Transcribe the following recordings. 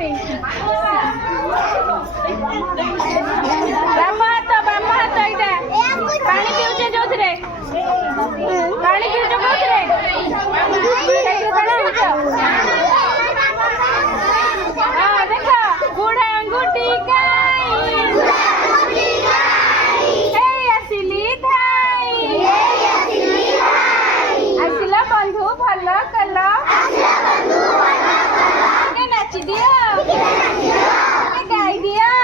अंगूठी बाम हाथ एटा पानी पिउचे जोथरे पानी पिउचे कोथरे हां देखो बूढ़ा अंगूठी गाई हे असली थाई आसिला बंधु भल कल नाची दियो गाई दियो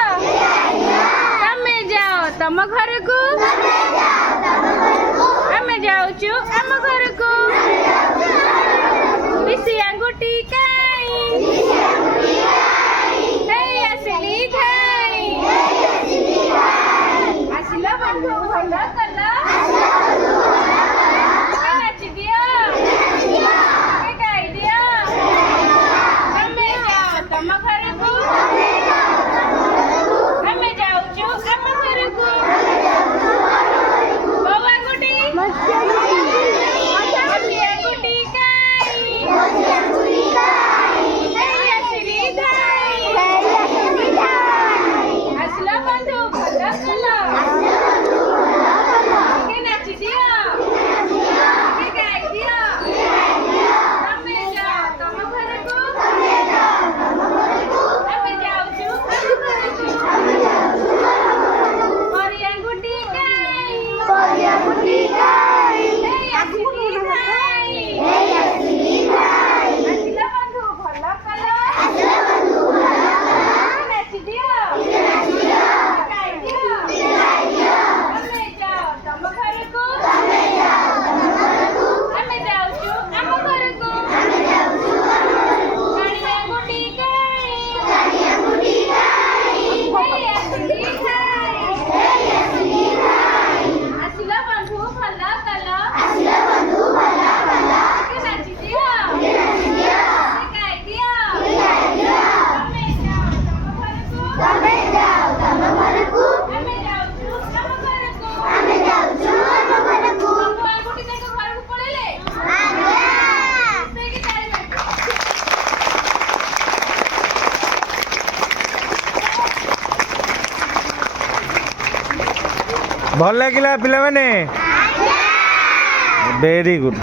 तमे जाओ तम घर को आमे जाऊचु आम घर को बिसी अंगूठी गाई हे असली थाई आसिला बंधु भल कल नाची दियो गाई दियो तमे जाओ तम घर को आमे जाऊचु आम घर को बाबा अंगूठी मच्छी अंगूठी गाई हे असली थाई आसिला बंधु भल कल नाची दियो गाई दियो तमे जाओ तम घर को आमे जाऊचु आम घर को मोरी अंगूठी गाई हे असली थाई आसिला बंधु भल कल नाची दियो गाई दियो तमे जाओ तम घर को आमे जाऊचु आम घर को रानी अंगूठी गाई हे असली थाई आसिला बंधु भल कल नाची दियो गाई दियो तमे जाओ तम घर को आमे जाऊचु आम घर को बाबू अंगूठी देखो घर को पळेले सेकी ताली बाजू भल लगिला पिला माने वेरी गुड।